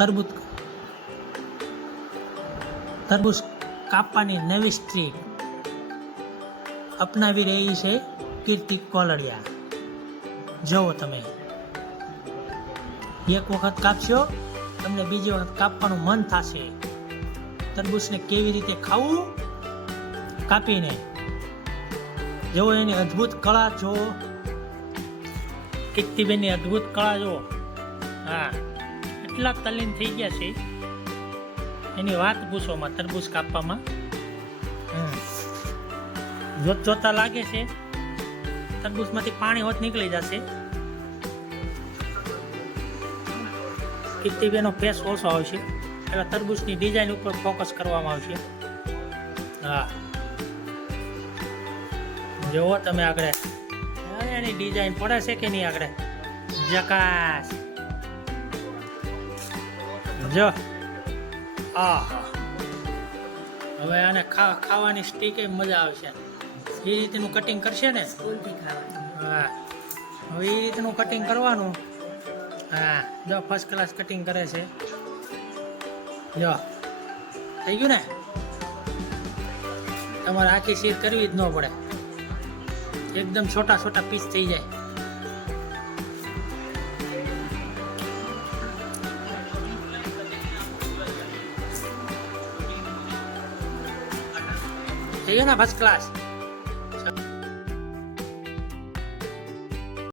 તરબૂચ તરબૂચ કાપવાની નવી સ્ટ્રીટ અપનાવી રહી છે કીર્તિ કોલડિયા. જુઓ તમે. એક વખત કાપશો, તમને બીજી વખત કાપવાનું મન થશે. તરબૂચને કેવી રીતે ખાવું? કાપીને. જુઓ એની અદ્ભુત કળા, જુઓ. કીર્તિબેનની અદ્ભુત કળા, જુઓ. હા. એટલા તલીન થઈ ગયા છે. એની વાત પૂછોમાં તરબૂચ કાપવામાં. જોત જોતા લાગે છે. તરબૂચમાંથી પાણી હોત નીકળી જશે. કીર્તિબેનનો ફેસ ઓછો આવશે એટલે તરબૂચની ડિઝાઇન ઉપર ફોકસ કરવામાં આવશે. હા. જુઓ તમે આગળ. એની ડિઝાઇન પડે છે કે નહીં આગળ? જકાસ જો. આ હવે આને ખા ખાવાની સ્ટીક મજા આવશે. એ રીતનું કટિંગ કરશે ને? હા. હવે એ રીતનું કટિંગ કરવાનું. હા. જો ફર્સ્ટ ક્લાસ કટિંગ કરે છે. જો. થઈ ગયું ને? તમારે આખી શીર કરવી જ ન પડે. એકદમ છોટા છોટા પીસ થઈ જાય. થઈ ગયું ને ફર્સ્ટ ક્લાસ